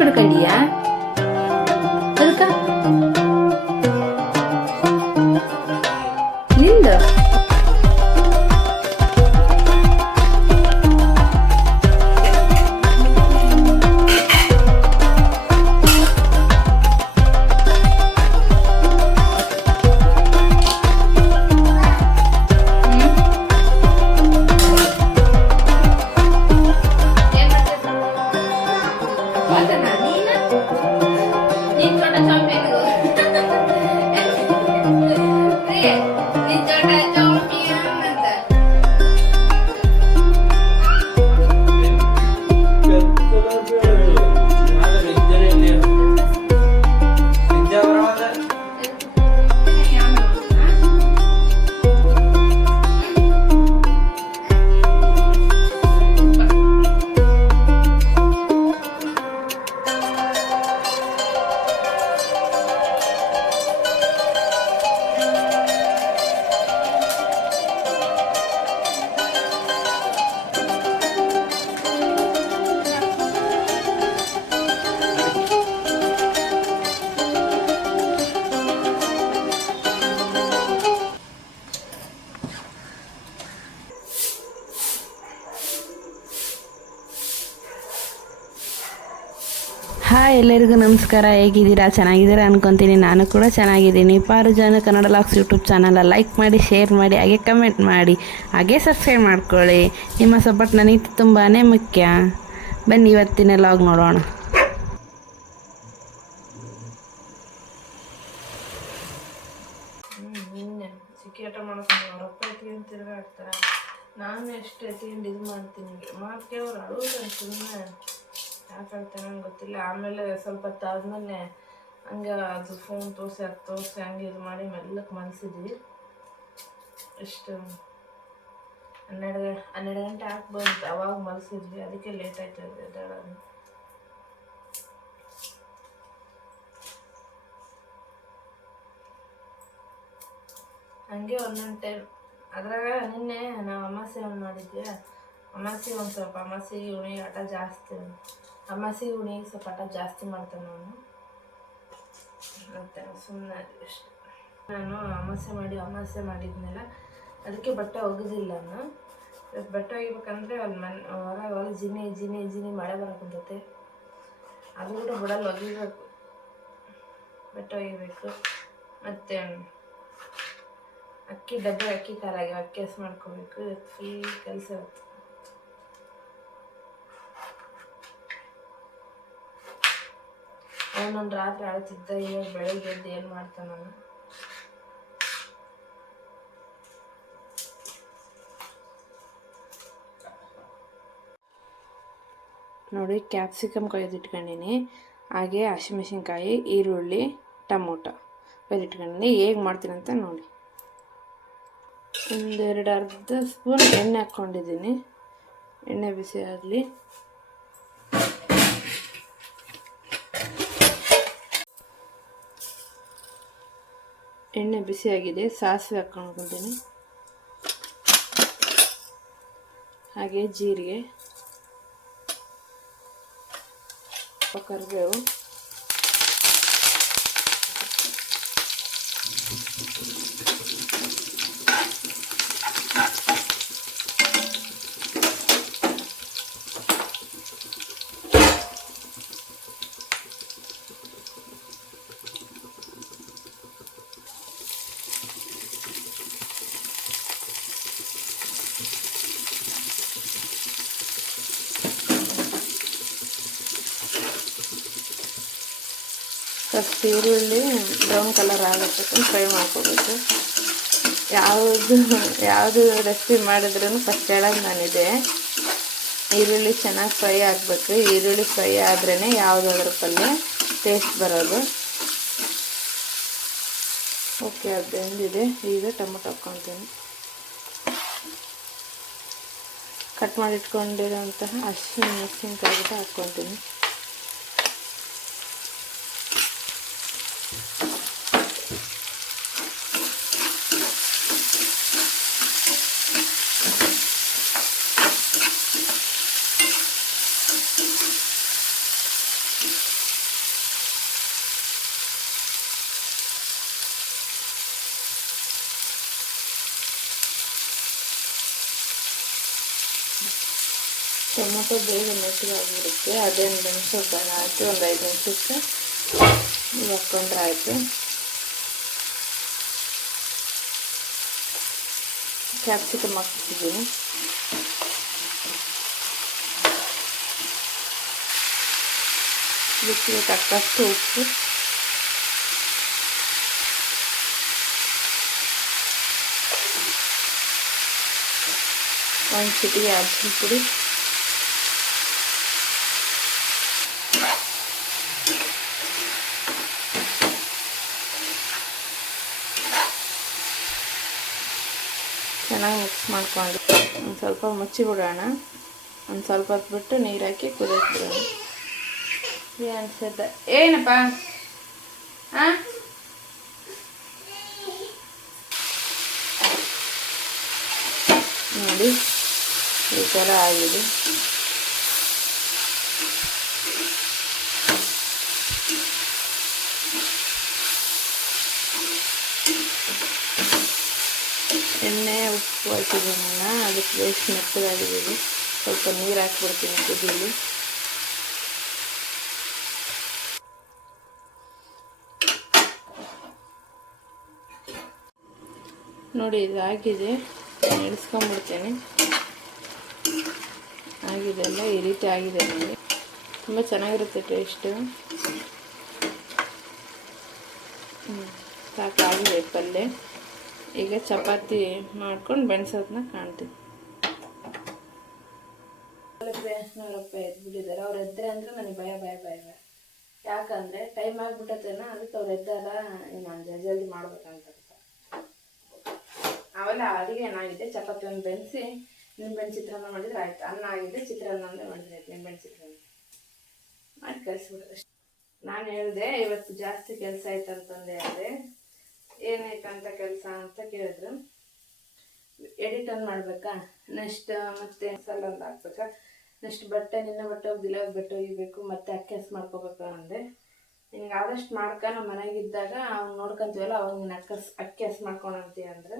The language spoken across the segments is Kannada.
ಕಡೆ ಕಡಿಯಾ ಅದಕ್ಕ ನಿಂದ ಹಾಯ್ ಎಲ್ಲರಿಗೂ ನಮಸ್ಕಾರ. ಹೇಗಿದ್ದೀರಾ? ಚೆನ್ನಾಗಿದ್ದೀರಾ ಅನ್ಕೊತೀನಿ. ನಾನು ಕೂಡ ಚೆನ್ನಾಗಿದ್ದೀನಿ. ಪಾರುಜಾನು Kannada logs YouTube channel like ಮಾಡಿ, ಶೇರ್ ಮಾಡಿ, ಹಾಗೆ ಕಮೆಂಟ್ ಮಾಡಿ, ಹಾಗೆ ಸಬ್ಸ್ಕ್ರೈಬ್ ಮಾಡ್ಕೊಳ್ಳಿ. ನಿಮ್ಮ ಸಪೋರ್ಟ್ ನನಗೆ ತುಂಬಾ ಮುಖ್ಯ. ಬನ್ನಿ ಇವತ್ತಿನ ಲಾಗ್ ನೋಡೋಣ. ನಾನು ಎಷ್ಟು ತಿಂಡಿ ಇದು ಮಾಡ್ತೀನಿ ಅವ್ರು ಅಳುವುದಂತ ಸುಮ್ಮನೆ ಯಾಕಂತ ನಂಗೆ ಗೊತ್ತಿಲ್ಲ. ಆಮೇಲೆ ಸ್ವಲ್ಪ ಹೊತ್ತಾದ್ಮೇಲೆ ಹಂಗೆ ಅದು ಫೋನ್ ತೋರಿಸಿ ಹಂಗೆ ಇದು ಮಾಡಿ ಮೆಲ್ಲಕ್ಕೆ ಮನಸಿದ್ವಿ. ಎಷ್ಟು 12 ಗಂಟೆ ಬಂತು, ಅವಾಗ ಮಲಸಿದ್ವಿ. ಅದಕ್ಕೆ ಲೇಟ್ ಆಯ್ತದೆ ಎದ್ದೇಳೋದು. ಹಂಗೆ ಒಂದೊಂದು ಟೈಮ್ ಅದ್ರಾಗ ನಿನ್ನೆ ನಾವು ಅಮಾಸೆ ಒಂದು ಮಾಡಿದ್ವಿ. ಅಮಾಸೆ ಒಂದು ಸ್ವಲ್ಪ ಅಮಾಸೆಗೆ ಉಣಿಗೆ ಆಟ ಜಾಸ್ತಿ, ಅಮಾಸೆಗೆ ಉಣಿಗೆ ಸ್ವಲ್ಪ ಆಟ ಜಾಸ್ತಿ ಮಾಡ್ತೇನೆ ನಾನು. ಮತ್ತೆ ಸುಮ್ಮನೆ ಅಷ್ಟೆ. ನಾನು ಅಮಾಸೆ ಮಾಡಿದ್ನೆಲ್ಲ, ಅದಕ್ಕೆ ಬಟ್ಟೆ ಒಗೆದಿಲ್ಲ ನಾನು. ಬಟ್ಟೆ ಒಗಿಬೇಕಂದ್ರೆ ಹೊರಗೆ ಜಿನಿ ಮಳೆ ಬರಕುಂತೈತೆ. ಅದು ಕೂಡ ಬಿಡಲ್ಲ, ಒಗಿಬೇಕು, ಬಟ್ಟೆ ಒಗಿಬೇಕು. ಮತ್ತು ಅಕ್ಕಿ ಖಾರಾಗಿ ಅಕ್ಕಿ ಹಸಿ ಮಾಡ್ಕೋಬೇಕು. ಫುಲ್ ಕೆಲಸ ಇರುತ್ತೆ. ಅವನೊಂದು ರಾತ್ರಿ ಆಳ್ತಿದ್ದ, ಇವಾಗ ಬೆಳಗ್ಗೆ ಎದ್ದು ಏನು ಮಾಡ್ತಾನ ನಾನು. ನೋಡಿ, ಕ್ಯಾಪ್ಸಿಕಮ್ ಕೊಯ್ದಿಟ್ಕೊಂಡಿನಿ, ಹಾಗೆ ಹಸಿಮೆಣಸಿನ್ಕಾಯಿ, ಈರುಳ್ಳಿ, ಟೊಮೊಟೊ ಕೊಯ್ದಿಟ್ಕೊಂಡಿನಿ. ಹೇಗೆ ಮಾಡ್ತೀನಿ ಅಂತ ನೋಡಿ. ಒಂದೆರಡು ಅರ್ಧ ಸ್ಪೂನ್ ಎಣ್ಣೆ ಹಾಕ್ಕೊಂಡಿದ್ದೀನಿ. ಎಣ್ಣೆ ಬಿಸಿ ಆಗಲಿ. ಎಣ್ಣೆ ಬಿಸಿಯಾಗಿದೆ, ಸಾಸಿವೆ ಹಾಕ್ಕೊಂಡಿದ್ದೀನಿ, ಹಾಗೆ ಜೀರಿಗೆ, ಕರಿಬೇವು, ಫಸ್ಟ್ ಈರುಳ್ಳಿ ಬ್ರೌನ್ ಕಲರ್ ಆಗುತ್ತೆ ಫ್ರೈ ಮಾಡ್ಕೋಬೇಕು. ಯಾವುದು ರೆಸಿಪಿ ಮಾಡಿದ್ರೂ ಫಸ್ಟ್ ಹೇಳೋದು ನಾನಿದೆ, ಈರುಳ್ಳಿ ಚೆನ್ನಾಗಿ ಫ್ರೈ ಆಗಬೇಕು. ಈರುಳ್ಳಿ ಫ್ರೈ ಆದ್ರೇ ಯಾವುದಾದ್ರೂ ಪಲ್ಯ ಟೇಸ್ಟ್ ಬರೋದು. ಓಕೆ, ಅದು ಬೆಂದಿದೆ. ಈಗ ಟೊಮೊಟೊ ಹಾಕ್ಕೊತೀನಿ. ಕಟ್ ಮಾಡಿ ಇಟ್ಕೊಂಡಿರೋಂತಹ ಹಸಿಮೆಣಸಿನಕಾಯಿ ಹಾಕ್ಕೊತೀನಿ. ಟೊಮೊಟೊ ಬೇಗ ಮೆತ್ತಗಾಗಿಬಿಡುತ್ತೆ. ಅದೇನು ನೆನೆಸೋಕೆ ಆಯಿತು, ಒಂದು 5 ನಿಮಿಷಕ್ಕೆ ನೀವು ಹಾಕ್ಕೊಂಡ್ರೆ ಆಯಿತು. ಕ್ಯಾಪ್ಸಿಕಮ್ ಹಾಕ್ತಿದ್ದೀನಿ. ರುಚಿಗೆ ತಕ್ಕಷ್ಟು ಉಪ್ಪು, ಒಂದು ಚಿಟಿಕೆ ಅರಿಶಿನ ಪುಡಿ, ಚೆನ್ನಾಗಿ ಮಿಕ್ಸ್ ಮಾಡ್ಕೊಂಡು ಒಂದು ಸ್ವಲ್ಪ ಮುಚ್ಚಿಬಿಡೋಣ. ಒಂದು ಸ್ವಲ್ಪ ಹೊತ್ತು ಬಿಟ್ಟು ನೀರು ಹಾಕಿ ಕುದಿಯಕ್ಕೆ ಬಿಡೋಣ. ಅನ್ಸುತ್ತೆ ಏನಪ್ಪ ಹಾಂ ನೋಡಿ ಈ ಥರ ಆಗಿದೆ. ಎಣ್ಣೆ ಉಪ್ಪು ಹಾಕಿದ್ದೀನಿ ನಾನು, ಅದಕ್ಕೆ ಬೇಸ್ ಮೆತ್ತಗಾಗಿದ್ದೀನಿ. ಸ್ವಲ್ಪ ನೀರು ಹಾಕ್ಬಿಡ್ತೀನಿ ಕುದೀಲಿ. ನೋಡಿ ಇದು ಆಗಿದೆ, ಇಳಿಸ್ಕೊಂಡ್ಬಿಡ್ತೇನೆ. ಆಗಿದೆ ಅಲ್ಲ, ಈ ರೀತಿ ಆಗಿದೆ ನೋಡಿ. ತುಂಬ ಚೆನ್ನಾಗಿರುತ್ತೆ ಟೇಸ್ಟು. ಸಾಕಾಗಿದೆ ಪಲ್ಯ. ಈಗ ಚಪಾತಿ ಮಾಡ್ಕೊಂಡು ಬೆಣ್ಸೋದನ್ನ ಕಾಣ್ತೀವಿ. ಅವರಪ್ಪ ಎದ್ಬಿಟ್ಟಿದ್ದಾರೆ. ಅವ್ರು ಎದ್ದರೆ ಅಂದರೆ ನನಗೆ ಭಯ ಭಯ ಭಯ ಭಯ. ಯಾಕಂದರೆ ಟೈಮ್ ಆಗಿಬಿಟ್ಟತೇನ, ಅದಕ್ಕೆ ಅವ್ರು ಎದ್ದಾರ ನಾನು ಜಲ್ದಿ ಮಾಡ್ಬೇಕಂತ. ಅವೆಲ್ಲ ಅಡುಗೆ ಏನಾಗಿದೆ, ಚಪಾತಿ ಒಂದು ಬೆಳೆಸಿ ನಿಂಬೆಹಣ್ಣು ಚಿತ್ರಾನ್ನ ಮಾಡಿದ್ರೆ ಆಯ್ತು. ಅನ್ನ ಆಗಿದೆ, ಚಿತ್ರಾನ್ನ ಅಂದರೆ ಮಾಡಿದ್ರೆ ಆಯ್ತು. ನಿಂಬೆಹಣ್ಣು ಚಿತ್ರಾನ್ನ ಮಾಡಿ ಕಳಿಸ್ಬಿಡ್ರೆ ಅಷ್ಟೆ. ನಾನು ಹೇಳಿದೆ ಇವತ್ತು ಜಾಸ್ತಿ ಕೆಲಸ ಆಯ್ತು ಅಂತಂದೆ. ಅದೇ ಏನಾಯ್ತಂತ ಕೆಲಸ ಅಂತ ಕೇಳಿದ್ರು. ಎಡಿಟನ್ ಮಾಡಬೇಕಾ, ನೆಕ್ಸ್ಟ್ ಮತ್ತೆ ಸಲೊಂದು ಹಾಕ್ಬೇಕಾ, ನೆಕ್ಸ್ಟ್ ಬಟ್ಟೆ ನಿನ್ನೆ ಬಟ್ಟೆ ಹೋಗ್ದಿಲ್ಲ, ಬಟ್ಟೆ ಒಗಿಬೇಕು, ಮತ್ತೆ ಅಕ್ಕೆಸ್ ಮಾಡ್ಕೋಬೇಕು ಅಂದೆ. ನಿನಗೆ ಆದಷ್ಟು ಮಾಡ್ಕ, ನಮ್ಮ ಮನೆಗಿದ್ದಾಗ ಅವ್ನು ನೋಡ್ಕೊಂತೀವಲ್ಲ ಅವಾಗ ನೀನು ಅಕ್ಕೆಸ್ ಮಾಡ್ಕೊಳಂತೀಯ ಅಂದ್ರೆ.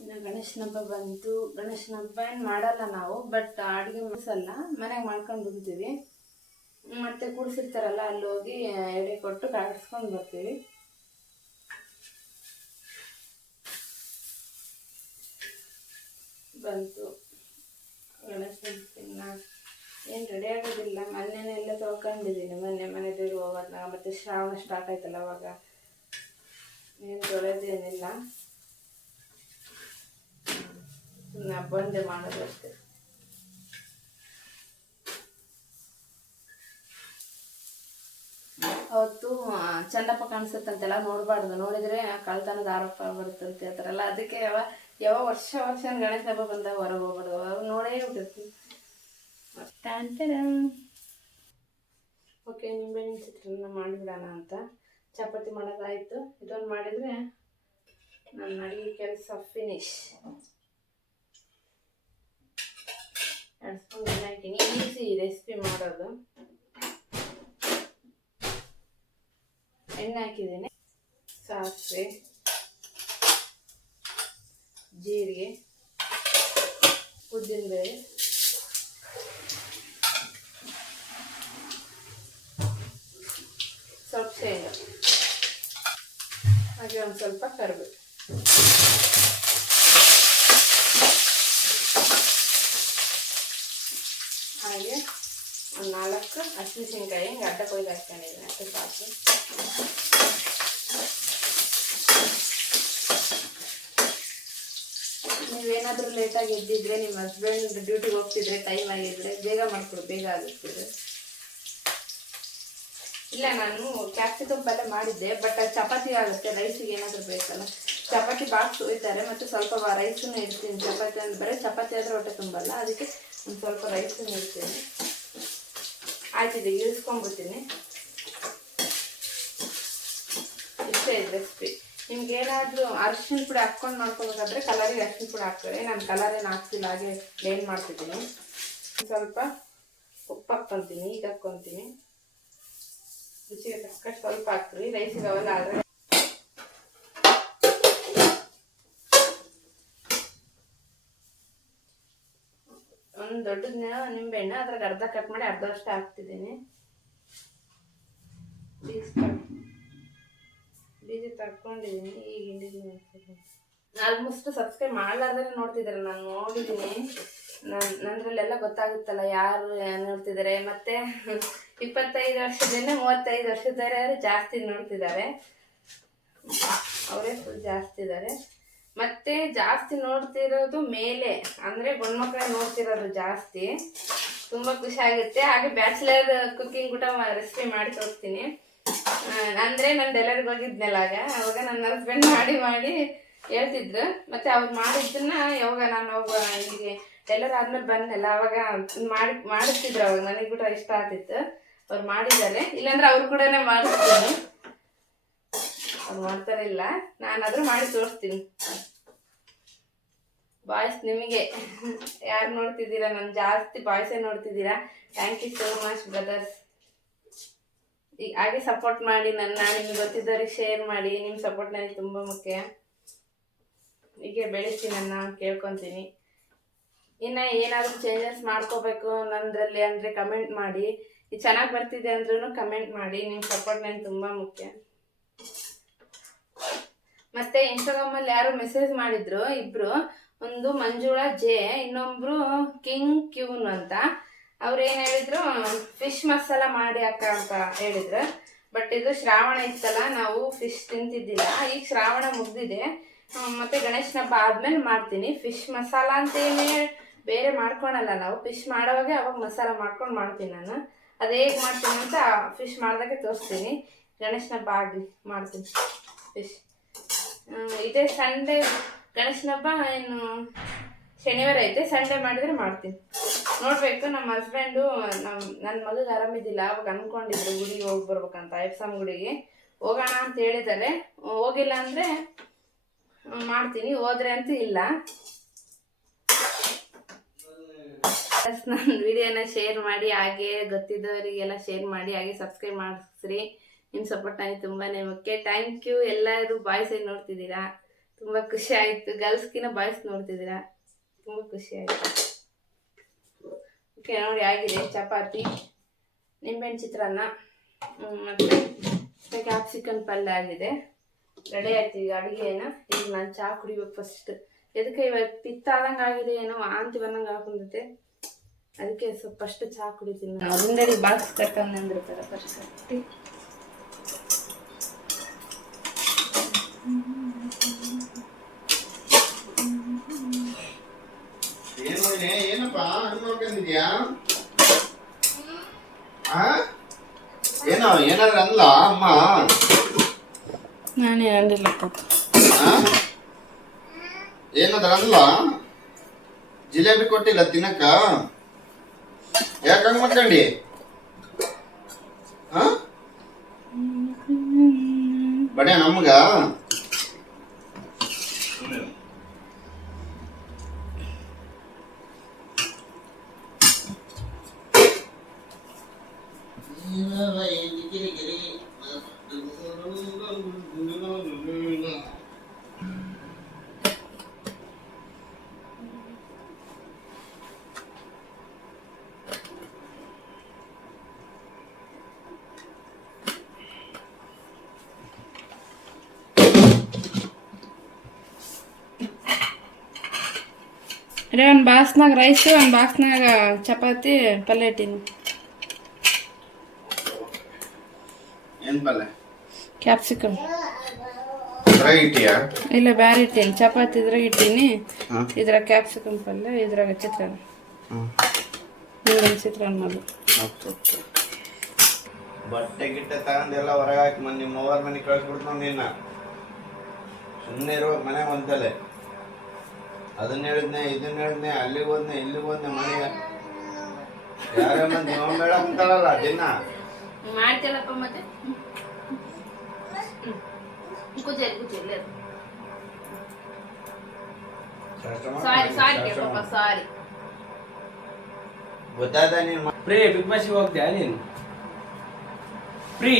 ಇನ್ನು ಗಣೇಶನ ಹಬ್ಬ ಬಂತು. ಗಣೇಶನ ಹಬ್ಬ ಏನು ಮಾಡಲ್ಲ ನಾವು, ಬಟ್ ಅಡುಗೆ ಮುಗಿಸಲ್ಲ, ಮನೆಗೆ ಮಾಡ್ಕೊಂಡು ಬಂತೀವಿ. ಮತ್ತೆ ಕೂಡಿಸಿರ್ತಾರಲ್ಲ ಅಲ್ಲಿ ಹೋಗಿ ಎಡೆ ಕೊಟ್ಟು ಕಾಡಿಸ್ಕೊಂಡು ಬರ್ತೀವಿ. ಬಂತು ಗಣೇಶನ ದಿನ ಏನು ರೆಡಿ ಆಗೋದಿಲ್ಲ. ಮೊನ್ನೆನೇ ಎಲ್ಲ ತೊಳ್ಕೊಂಡಿದ್ದೀನಿ. ಮನೆ ದೇವ್ರು ಹೋಗೋದ್ನಾಗ, ಮತ್ತು ಶ್ರಾವಣ ಸ್ಟಾರ್ಟ್ ಆಯ್ತಲ್ಲ ಅವಾಗ ಏನು ತೊಳೆದೇನಿಲ್ಲ. ಸುಮ್ಮನೆ ಬಂದೆ ಮಾಡೋದು ಅಷ್ಟೇ. ಅವತ್ತು ಚಂದಪ್ಪ ಕಾಣಿಸುತ್ತಂತೆಲ್ಲ ನೋಡಬಾರ್ದು, ನೋಡಿದರೆ ಕಳ್ತನದ ಆರೋಪ ಬರುತ್ತಂತೆ ಆ ಥರ ಎಲ್ಲ. ಅದಕ್ಕೆ ಯಾವ ವರ್ಷ ಗಣೇಶ ಹಬ್ಬ ಬಂದಾಗ ಹೊರಗೆ ಹೋಗ್ಬಾರ್ದು, ಅವಾಗ ನೋಡೇ ಬಿಟ್ಟಿರ್ತೀವಿ. ಓಕೆ, ನಿಂಬೆಹಣ್ಣಿನ ಚಿತ್ರಾನ್ನ ಮಾಡಿಬಿಡೋಣ ಅಂತ ಚಪಾತಿ ಮಾಡೋದಾಯಿತು. ಇದೊಂದು ಮಾಡಿದರೆ ನನ್ನ ಅಡುಗೆ ಕೆಲಸ ಫಿನಿಶ್. 2 ಸ್ಪೂನ್ ಎಣ್ಣೆ ಹಾಕಿನಿ. ಈಸಿ ರೆಸಿಪಿ ಮಾಡೋದು. ಎಣ್ಣೆ ಹಾಕಿದ್ದೀನಿ. ಸಾಸಿವೆ, ಜೀರಿಗೆ, ಉದ್ದಿನಬೇಳೆ, ಸ್ವಲ್ಪ ಶೇಂಗಾ, ಹಾಗೆ ಒಂದು ಸ್ವಲ್ಪ ಕರಿಬೇವು. ಹಾಗೆ ಒಂದು 4 ಹಸಿಮೆಣಸಿನ್ಕಾಯಿ ಹಿಂಗೆ ಅಡ್ಡ ಕೊಯ್ದು ಹಾಕ್ಕೊಂಡಿದ್ದೀನಿ. ಅಷ್ಟು ಸಾಕು. ನೀವೇನಾದರೂ ಲೇಟಾಗಿ ಎದ್ದಿದ್ರೆ, ನಿಮ್ಮ ಹಸ್ಬೆಂಡ್ ಡ್ಯೂಟಿಗೆ ಹೋಗ್ತಿದ್ರೆ, ಟೈಮ್ ಆಗಿದ್ರೆ ಬೇಗ ಮಾಡ್ಕೊಡು, ಬೇಗ ಆಗುತ್ತಿದ್ರೆ. ಇಲ್ಲ, ನಾನು ಕ್ಯಾಪ್ಸಿಕಮ್ ಪಲ್ಯ ಮಾಡಿದ್ದೆ, ಬಟ್ ಅದು ಚಪಾತಿ ಆಗುತ್ತೆ. ರೈಸಿಗೆ ಏನಾದರೂ ಬೇಕಲ್ಲ. ಚಪಾತಿ ಬಾಕ್ಸ್ ಒಯ್ತಾರೆ, ಮತ್ತು ಸ್ವಲ್ಪ ರೈಸನ್ನು ಇಡ್ತೀನಿ. ಚಪಾತಿ ಅಂದ್ರೆ ಬರೀ ಚಪಾತಿ ಆದರೆ ಹೊಟ್ಟೆ ತುಂಬಲ್ಲ, ಅದಕ್ಕೆ ಒಂದು ಸ್ವಲ್ಪ ರೈಸನ್ನು ಇಡ್ತೀನಿ. ಆಯ್ತಿದೆ, ಇಳಿಸ್ಕೊಂಡ್ಬಿಡ್ತೀನಿ. ಇಷ್ಟೇ ಇದೆ ರೆಸಿಪಿ. ನಿಮ್ಗೆ ಏನಾದರೂ ಅರಿಶಿನ ಪುಡಿ ಹಾಕ್ಕೊಂಡು ಮಾಡ್ಕೋಬೇಕಾದ್ರೆ ಕಲರಿಗೆ ಅರಿಶಿನ ಪುಡಿ ಹಾಕ್ತಾರೆ. ನಾನು ಕಲರ್ ಏನು ಹಾಕ್ತಿಲ್ಲ, ಹಾಗೆ ಪ್ಲೇನ್ ಮಾಡ್ತಿದ್ದೀನಿ. ಸ್ವಲ್ಪ ಉಪ್ಪು ಹಾಕ್ಕೊತೀನಿ, ಈಗ ಹಾಕ್ಕೊತೀನಿ. ರುಚಿಗೆ ತಕ್ಕಷ್ಟು ಸ್ವಲ್ಪ ಹಾಕ್ರಿ. ರೈಸಿಗೆ ಅವೆಲ್ಲ ಆದರೆ ಒಂದು ದೊಡ್ಡ ನಿಂಬೆಹಣ್ಣು ಅದ್ರಾಗ ಅರ್ಧ ಕಟ್ ಮಾಡಿ ಅರ್ಧವಷ್ಟು ಹಾಕ್ತಿದ್ದೀನಿ. ಬೀಜ ತಕ್ಕೊಂಡಿದ್ದೀನಿ. ಈಗ ಹಿಂದಿದ್ದೀನಿ ಆಲ್ಮೋಸ್ಟ್ ಸಬ್ಸ್ಕ್ರೈಬ್ ಮಾಡ್ಲಾರ್ದೇ ನೋಡ್ತಿದ್ದಾರೆ. ನಾನು ನೋಡಿದ್ದೀನಿ, ನಂದ್ರಲ್ಲೆಲ್ಲ ಗೊತ್ತಾಗುತ್ತಲ್ಲ ಯಾರು ನೋಡ್ತಿದ್ದಾರೆ. ಮತ್ತೆ 25 ವರ್ಷದಿಂದ 35 ವರ್ಷದವರೇ ಜಾಸ್ತಿ ನೋಡ್ತಿದ್ದಾರೆ. ಅವರೇ ಫುಲ್ ಜಾಸ್ತಿ ಇದ್ದಾರೆ. ಮತ್ತೆ ಜಾಸ್ತಿ ನೋಡ್ತಿರೋದು ಮೇಲೆ ಅಂದರೆ ಗಂಡ್ಮಕ್ಳೇ ನೋಡ್ತಿರೋದು ಜಾಸ್ತಿ. ತುಂಬ ಖುಷಿ ಆಗುತ್ತೆ. ಹಾಗೆ ಬ್ಯಾಚುಲರ್ ಕುಕ್ಕಿಂಗ್ ಊಟ ರೆಸಿಪಿ ಮಾಡಿ ತೋರಿಸ್ತೀನಿ. ಅಂದರೆ ನಾನು ಡೆಲಿವರಿಗೆ ಹೋಗಿದ್ನಲ್ಲ ಅವಾಗ ನನ್ನ ಹಸ್ಬೆಂಡ್ ಮಾಡಿ ಹೇಳ್ತಿದ್ರು. ಮತ್ತೆ ಅವ್ರು ಮಾಡಿದ್ದನ್ನ ಯಾವಾಗ ನಾನು ಹೀಗೆ ಡೆಲಿವರಿ ಆದ್ಮೇಲೆ ಬಂದೆಲ್ಲ ಅವಾಗ ಮಾಡಿಸ್ತಿದ್ರು. ಅವಾಗ ನನಗೆ ಕೂಡ ಇಷ್ಟ ಆಗ್ತಿತ್ತು. ಅವ್ರು ಮಾಡಿದ್ದಾರೆ, ಇಲ್ಲಾಂದ್ರೆ ಅವ್ರು ಕೂಡ ಮಾಡಿಸ್ತೀನಿ. ಅವ್ರು ಮಾಡ್ತಾರೆ ಇಲ್ಲ, ನಾನಾದ್ರೂ ಮಾಡಿ ತೋರಿಸ್ತೀನಿ. ಬಾಯ್ಸ್ ನಿಮಗೆ ಯಾರು ನೋಡ್ತಿದ್ದೀರಾ, ನಾನು ಜಾಸ್ತಿ ಬಾಯ್ಸೇ ನೋಡ್ತಿದ್ದೀರಾ. Thank you so much brothers. ಹಾಗೆ ಸಪೋರ್ಟ್ ಮಾಡಿ ನಿಮ್ಗೆ ಗೊತ್ತಿದ್ದವ್ರಿಗೆ ಶೇರ್ ಮಾಡಿ. ನಿಮ್ಮ ಸಪೋರ್ಟ್ ನನಗೆ ತುಂಬ ಮುಖ್ಯ. ಹೀಗೆ ಬೆಳೆಸಿ ನನ್ನ ಕೇಳ್ಕೊತೀನಿ. ಇನ್ನು ಏನಾದರೂ ಚೇಂಜಸ್ ಮಾಡ್ಕೋಬೇಕು ನನ್ನದ್ರಲ್ಲಿ ಅಂದರೆ ಕಮೆಂಟ್ ಮಾಡಿ. ಇದು ಚೆನ್ನಾಗಿ ಬರ್ತಿದೆ ಅಂದ್ರೂ ಕಮೆಂಟ್ ಮಾಡಿ. ನಿಮ್ಮ ಸಪೋರ್ಟ್ ನನಗೆ ತುಂಬ ಮುಖ್ಯ. ಮತ್ತು ಇನ್ಸ್ಟಾಗ್ರಾಮಲ್ಲಿ ಯಾರು ಮೆಸೇಜ್ ಮಾಡಿದ್ರು ಇಬ್ಬರು, ಒಂದು ಮಂಜುಳಾ ಜೆ, ಇನ್ನೊಬ್ರು ಕಿಂಗ್ ಕ್ಯೂನ್ ಅಂತ. ಅವ್ರು ಏನು ಹೇಳಿದ್ರು, ಫಿಶ್ ಮಸಾಲ ಮಾಡಿ ಅಕ್ಕ ಅಂತ ಹೇಳಿದ್ರು. ಬಟ್ ಇದು ಶ್ರಾವಣ ಇತ್ತಲ್ಲ, ನಾವು ಫಿಶ್ ತಿಂತಿದ್ದಿಲ್ಲ. ಈಗ ಶ್ರಾವಣ ಮುಗ್ದಿದೆ, ಮತ್ತು ಗಣೇಶನ ಹಬ್ಬ ಆದ್ಮೇಲೆ ಮಾಡ್ತೀನಿ. ಫಿಶ್ ಮಸಾಲ ಅಂತೇಳಿ ಬೇರೆ ಮಾಡ್ಕೊಳಲ್ಲ ನಾವು. ಫಿಶ್ ಮಾಡೋವಾಗ ಅವಾಗ ಮಸಾಲ ಮಾಡ್ಕೊಂಡು ಮಾಡ್ತೀನಿ ನಾನು. ಅದು ಹೇಗೆ ಮಾಡ್ತೀನಿ ಅಂತ ಫಿಶ್ ಮಾಡಿದಾಗೆ ತೋರಿಸ್ತೀನಿ. ಗಣೇಶನ ಹಬ್ಬ ಆಗಲಿ ಮಾಡ್ತೀನಿ ಫಿಶ್. ಇದೇ ಸಂಡೇ ಗಣೇಶನ ಹಬ್ಬ ಇನ್ನು ಶನಿವಾರ ಐತೆ. ಸಂಡೇ ಮಾಡಿದರೆ ಮಾಡ್ತೀನಿ. ನೋಡಬೇಕು. ನಮ್ಮ ಹಸ್ಬೆಂಡು ನನ್ನ ಮಗಗೆ ಆರಾಮಿದ್ದಿಲ್ಲ. ಅವಾಗ ಅಂದ್ಕೊಂಡಿದ್ರು ಗುಡಿಗೆ ಹೋಗಿ ಬರ್ಬೇಕಂತ, ಎಪ್ಸಮ್ ಗುಡಿಗೆ ಹೋಗೋಣ ಅಂತ ಹೇಳಿದ್ದಾರೆ. ಹೋಗಿಲ್ಲ ಅಂದರೆ ಮಾಡ್ತೀನಿ, ಹೋದ್ರೆ ಅಂತೂ ಇಲ್ಲ. ನನ್ನ ವಿಡಿಯೋನ ಶೇರ್ ಮಾಡಿ, ಹಾಗೆ ಗೊತ್ತಿದ್ದವರಿಗೆಲ್ಲ ಶೇರ್ ಮಾಡಿ, ಹಾಗೆ ಸಬ್ಸ್ಕ್ರೈಬ್ ಮಾಡಿಸ್ರಿ. ನಿಮ್ಮ ಸಪೋರ್ಟ್ ನನಗೆ ತುಂಬಾ ಮುಖ್ಯ. Thank you. ಎಲ್ಲರೂ ಬಾಯ್ಸ್ ನೋಡ್ತಿದ್ದೀರಾ, ತುಂಬ ಖುಷಿ ಆಯಿತು. ಗರ್ಲ್ಸ್ಗಿನ ಬಾಯ್ಸ್ ನೋಡ್ತಿದ್ದೀರಾ, ತುಂಬ ಖುಷಿ ಆಯಿತು. ಓಕೆ ನೋಡಿ, ಆಗಿದೆ ಚಪಾತಿ, ನಿಂಬೆಹಣ್ಣು ಚಿತ್ರಾನ್ನ ಮತ್ತು ಕ್ಯಾಪ್ಸಿಕನ್ ಪಲ್ಯ ಆಗಿದೆ. ರೆಡಿ ಆಯ್ತು ಈಗ ಅಡುಗೆನ. ಈಗ ನಾನು ಚಹಾ ಕುಡಿಬೇಕು ಫಸ್ಟ್. ಎದಕ್ಕೆ ಇವತ್ತು ಪಿತ್ತ ಆದಂಗೆ ಆಗಿದೆ, ಏನೋ ವಾಂತಿ ಬಂದಂಗೆ ಹಾಕೊಂಡೈತೆ. ಅದಕ್ಕೆ ಸ್ವಲ್ಪ ಫಸ್ಟ್ ಚಹಾ ಕುಡಿತೀನಿ. ಅದರಿಂದ ಬಾಕ್ಸ್ ಕಟ್ಕೊಂಡು ಅಂದಿರ್ತಾರೆ ಫಸ್ಟ್ ಕಟ್ಟಿ. ಏನಪ್ಪ ನೋಡ್ಕೊಂಡಿದ್ಯಾ? ಏನೋ ಏನಾದ್ರು ಅಲ್ಲ ಅಮ್ಮ? ನಾನೇ ಅಂದಿಲ್ಲಪ್ಪ. ಏನಾದ್ರ ಅಲ್ಲ? ಜಿಲೇಬಿ ಕೊಟ್ಟಿಲ್ಲ ತಿನ್ನಕ್ಕ? ಯಾಕಂಗ್ ಮಾಡ್ಕೊಂಡಿ? ಬಡೇ ನಮ್ಗ ಅರೆ ಒಂದು ಬಾಕ್ಸ್ನಾಗ ರೈಸು, ಒಂದು ಬಾಕ್ಸ್ನಾಗ ಚಪಾತಿ ಪಲ್ಯ ಇಟ್ಟೀನಿ. ಏನ್ ಪಲ್ಯ? ಕ್ಯಾಪ್ಸಿಕಮ್. ಇಲ್ಲ ಬೇರೆ ಇಟ್ಟೀನಿ. ಚಪಾತಿ ಇದ್ರಾಗ ಇಟ್ಟೀನಿ, ಇದ್ರಾಗ ಕ್ಯಾಪ್ಸಿಕಮ್ ಪಲ್ಯ, ಇದ್ರಾಗ ಚಿತ್ರಾನ್ನ. ಚಿತ್ರಾನ್ನ ಮಾಡೋದು. ಬಟ್ಟೆ ಗಿಟ್ಟೆ ತಗೊಂಡೆಲ್ಲ ಹೊರಗೆ ಹಾಕಿ ನಿಮ್ಮ ಅವ್ರ ಮನೆ ಕಳ್ಸ್ಬಿಡ್ತು ನಿನ್ನ. ಸುಮ್ಮನೆ ಇರೋ ಮನೆ ಒಂದಲೆ ಅದನ್ನ ಹೇಳಿದ್ನೆ ಇದನ್ನ ಹೇಳಿದ್ನೆ, ಅಲ್ಲಿಗೆ ಹೋದ್ನೆ ಇಲ್ಲಿಗೆ ಹೋದ್ನೆ ಮನೆಗೆ. ಯಾರೇ ಮಂದಿ ಬೇಡ ಅಂತಾರಲ್ಲ ದಿನ ಮಾಡ್ತೀರಪ್ಪ. ಮತ್ತೆ ಸಾರಿ ಗೊತ್ತಾದ ನೀನು ಪ್ರೀ ಬಿಗ್ ಬಾಸ್ ಹೋಗ್ತೀಯಾ ನೀನು? ಪ್ರೀ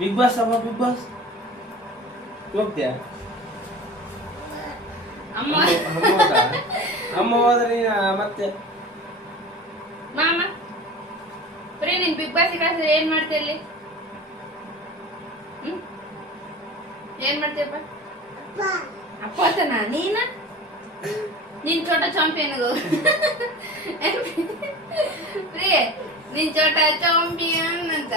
ಬಿಗ್ ಬಾಸ್ ಅಮ್ಮ, ಬಿಗ್ ಬಾಸ್ ಹೋಗ್ತೀಯಾ? ಅಮ್ಮ ಹೋದ್ರೆ ಮತ್ತೆ ನೀನ್ ಬಿಗ್ ಬಾಸ್ ಕಳ್ಸಿದ್ರೆ ಏನ್ ಮಾಡ್ತೀಯ ಅಲ್ಲಿ? ಏನ್ ಮಾಡ್ತೀಯಪ್ಪ? ಅಪ್ಪತನ ನೀನ್ ಚೋಟ ಚಾಂಪಿಯನ್ ಪ್ರಿಯ, ನೀನ್ ಚೋಟ ಚಾಂಪಿಯನ್ ಅಂತ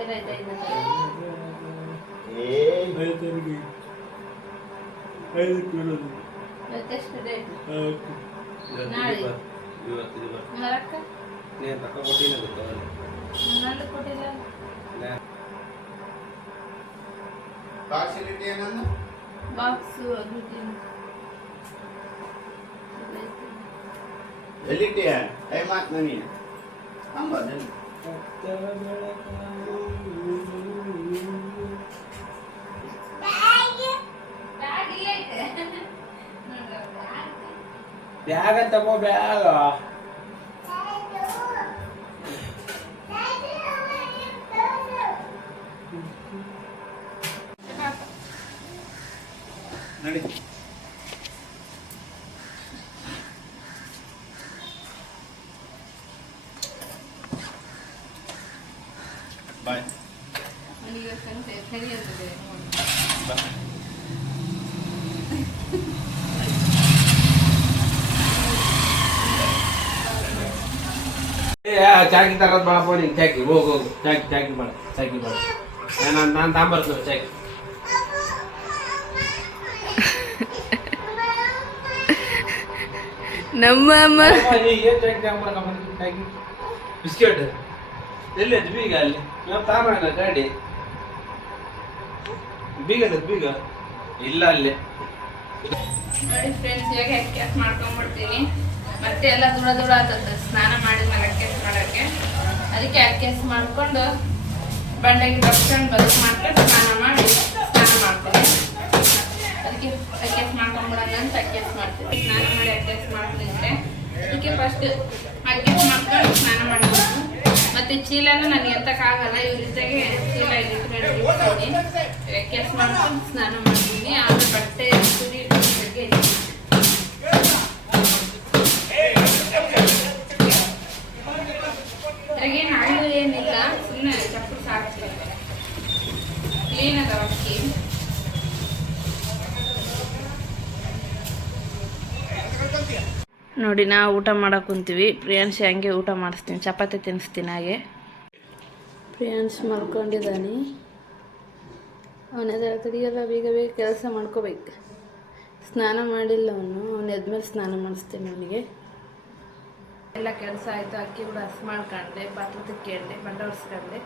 ಏನಾಯ್ತಾ ಇವತ್ತೆಷ್ಟು ಡೇಟ್? ನಾಳೆ ಮರಕ್ಕ ನಂದು ಕೊಟ್ಟಿಲ್ಲ. ಫಾಸಿಲಿಟಿ ಏನಂದ? ಬಾಕ್ಸ್ ಎಲ್ಲಿಟ್ಟಿಯ? ಟೈಮ್ ಆತ್ ನನಗೆ ಬ್ಯಾಗ ತಗೋ ಬ್ಯಾಗ. ನಡಿ. ಬಾಯ್. ಚಾಕಿ ತಗೋದ್ ಮಾಡಪ್ಪ ನೀನ್. ಚಾಕಿ ಹೋಗು ಚಾಕಿ ಮಾಡ. ನಾನು ತಾಂಬರ್ತೇನೆ ಚಾಕಿ. ನಮ್ಮ ಅಮ್ಮ ಬಿಸ್ಕೆಟ್ ಎಲ್ಲಿ ಬೀಗ? ಅಲ್ಲಿ ನಾವು ತಾನ ಗಾಡಿ ಬೀಗ ಇಲ್ಲ ಅಲ್ಲಿ. ನೋಡಿ ಫ್ರೆಂಡ್ಸ್, ಇವಾಗ ಅಕ್ಕೆಸ್ ಮಾಡ್ಕೊಂಡ್ಬಿಡ್ತೀನಿ. ಮತ್ತೆ ಎಲ್ಲ ದೂರ ಆಗ್ತದೆ ಸ್ನಾನ ಮಾಡಿದ್ಮೇಲೆ ಅಕ್ಕೆಸ್ ಮಾಡೋಕ್ಕೆ. ಅದಕ್ಕೆ ಅಕ್ಕೆಸ್ ಮಾಡ್ಕೊಂಡು ಬಂಡೆಗೆ ಬರ್ಕೊಂಡು ಬದುಕು ಮಾಡ್ಕೊಂಡು ಸ್ನಾನ ಮಾಡ್ತೀನಿ. ಅದಕ್ಕೆ ಅಕ್ಕೆಸ್ ಮಾಡ್ಕೊಂಡ್ಬಿಡೋಣ ಅಂತ ಅಕ್ಕೆಸ್ ಮಾಡ್ತೀನಿ. ಸ್ನಾನ ಮಾಡಿ ಅಕ್ಕೆಸ್ ಮಾಡ್ತಿದ್ರೆ ಅದಕ್ಕೆ ಫಸ್ಟ್ ಅಕ್ಕೆಸ್ ಮಾಡ್ಕೊಂಡು ಸ್ನಾನ ಮಾಡಬೇಕು. ಮತ್ತೆ ಚೀಲನ ನನಗೆ ಎತ್ತಕ್ಕಾಗಲ್ಲ, ಇವ್ರ ಜೊತೆಗೆ ಚೀಲ ಇಟ್ಕೊಂಡು ಅಕ್ಕೆಸ್ ಮಾಡ್ಕೊಂಡು ಸ್ನಾನ ಮಾಡ್ತೀನಿ. ಆಮೇಲೆ ಬಟ್ಟೆ ಸುರಿ ಬಗ್ಗೆ ಏನು ಹಳ್ಳು ಏನಿಲ್ಲ, ಸುಮ್ಮನೆ ಚಪ್ಪು ಸಾಕ್ತೀನಿ. ಕ್ಲೀನ್ ಅದಾವ ಅಕ್ಕಿ. ನೋಡಿ, ನಾವು ಊಟ ಮಾಡಕ್ಕೆ ಕುಂತೀವಿ. ಪ್ರಿಯಾಂಶ್ ಹಂಗೆ ಊಟ ಮಾಡಿಸ್ತೀನಿ, ಚಪಾತಿ ತಿನ್ನಿಸ್ತೀನಿ. ಹಾಗೆ ಪ್ರಿಯಾಂಶ್ ಮಲ್ಕೊಂಡಿದ್ದಾನೆ. ಅವನ ತಡಿಯಲ್ಲ, ಬೇಗ ಕೆಲಸ ಮಾಡ್ಕೋಬೇಕು. ಸ್ನಾನ ಮಾಡಿಲ್ಲ ಅವನು ಎದ್ಮೇಲೆ ಸ್ನಾನ ಮಾಡಿಸ್ತೀನಿ ಅವನಿಗೆ. ಎಲ್ಲ ಕೆಲಸ ಆಯಿತು. ಅಕ್ಕಿ ಕೂಡ ಹಸಿ ಮಾಡ್ಕೊಂಡೆ, ಪಾತ್ರೆ ತಿಕ್ಕೊಂಡೆ, ಬಟ್ಟೆ ಒರೆಸ್ಕೊಂಡೆ.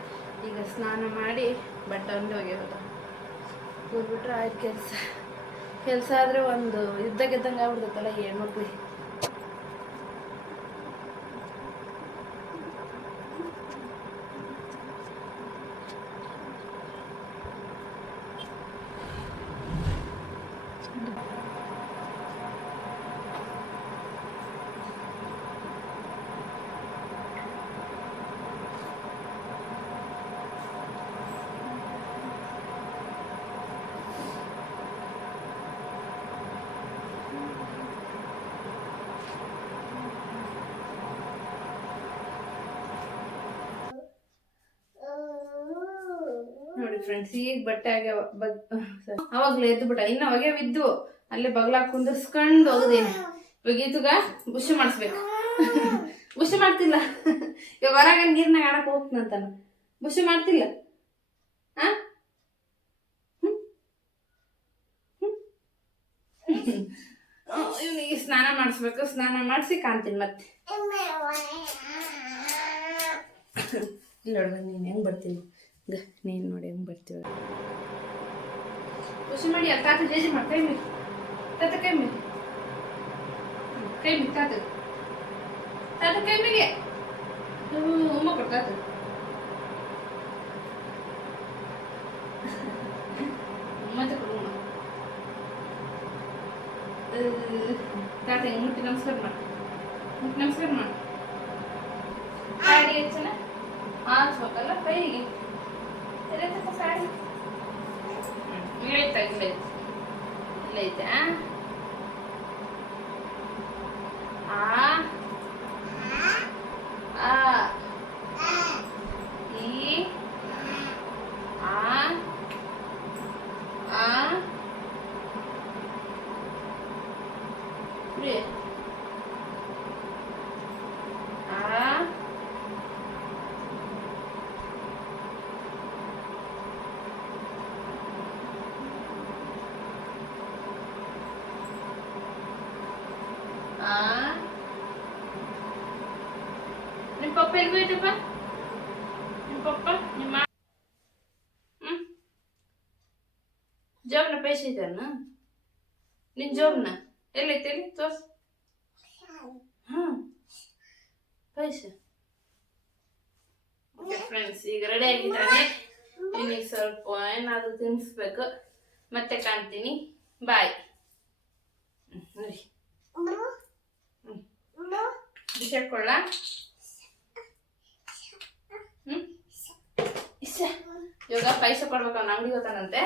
ಈಗ ಸ್ನಾನ ಮಾಡಿ ಬಟ್ಟೆ ಒಂದು ಒಗೆಯೋದು ಹೋಗ್ಬಿಟ್ರೆ ಆಯ್ತು. ಕೆಲಸ ಆದರೆ ಒಂದು ಗೆದ್ದಂಗೆ ಆಗ್ಬಿಡ್ತೈತಲ್ಲ ಈ ಹೆಣ್ಮಕ್ಳಿಗೆ. ನೋಡಿ ಫ್ರೆಂಡ್ಸ್, ಈಗ ಬಟ್ಟೆ ಆಗ್ಯಾವ. ಅವಾಗ್ಲೇ ಎದ್ದು ಬಿಟ್ಟ. ಇನ್ನು ಒಗ್ಯಾವಿದ್ದು ಅಲ್ಲೇ ಬಗ್ಲಾಗ ಕುಂದರ್ಸ್ಕೊಂಡು ಹೋಗುದೇನೆ. ಇವಾಗ ಈತಗ ಬುಷಿ ಮಾಡಿಸ್ಬೇಕು. ಬುಷಿ ಮಾಡ್ತಿಲ್ಲ. ಇವಾಗ ಹೊರಗೆ ನೀರ್ನಾಗ ಆಡಕ್ ಹೋಗ್ತಂತಾನ. ಬುಷಿ ಮಾಡ್ತಿಲ್ಲ. ಇವನಿಗೆ ಸ್ನಾನ ಮಾಡಿಸ್ಬೇಕು. ಸ್ನಾನ ಮಾಡಿಸಿ ಕಾಣ್ತೀನಿ ಮತ್ತೆ. ಇಲ್ಲ ನೋಡುವ, ನೀನು ಹೆಂಗ್ ಬರ್ತೀನಿ. ನೀನು ನೋಡಿ ಹೆಂಗ್ ಬರ್ತೀವ. ಖುಷಿ ಮಾಡಿ ತಾತ ಜೇಜಿ ಮಾಡಿ ಕೈ ಮೀರಿ. ತಾತ ಕೈ ಮೀರಿ. ತಾತ ಕೈ ಮೀಗೆ ಉಮ್ಮ ಕೊಡ್ತಾತ. ಮತ್ತೆ ಕೊಡು ಉಮ್ಮ. ತಾತ ಹೆಂಗ್ ಮುಟ್ಟಿ ನಮಸ್ಕಾರ ಮಾಡಿ. ಸಾಡಿ ಹೆಚ್ಚನ ಹಾಕ್ಸ್ಬೇಕಲ್ಲ ಕೈಗೆ. ಸಾಡಿ ಇಲ್ಲೈತೆ. ಆ ನಿಮ್ಮ ಪಪ್ಪ ಎಲ್ಲಿಗೆ ಹೋಯ್ತಪ್ಪ? ನಿಮ್ಮ ಪಪ್ಪ ನಿಮ್ಮ ಜೋಬ್ನ ಪೈಸೆ ಐತನ್ನ? ನಿನ್ ಜೋಬ್ನ ಎಲ್ಲೈತೆ ಎಲ್ಲಿ ತೋರ್ಸ್. ಪೈಸೆ. ಓಕೆ ಫ್ರೆಂಡ್ಸ್, ಈಗ ರೆಡಿ ಆಗಿದ್ದಾನೆ. ನಿನಗೆ ಸ್ವಲ್ಪ ಏನಾದರೂ ತಿನ್ನಿಸ್ಬೇಕು. ಮತ್ತೆ ಕಾಣ್ತೀನಿ. ಬಾಯ್. ನೋಡಿ ಬಿಸಾಕೊಳ್ಳ. ಇಷ್ಟ ಇವಾಗ ಪೈಸೆ ಕೊಡ್ಬೇಕು. ಅವ್ನ ಅಂಗಡಿಗೆ ಹೋಗ್ತಾನಂತೆ.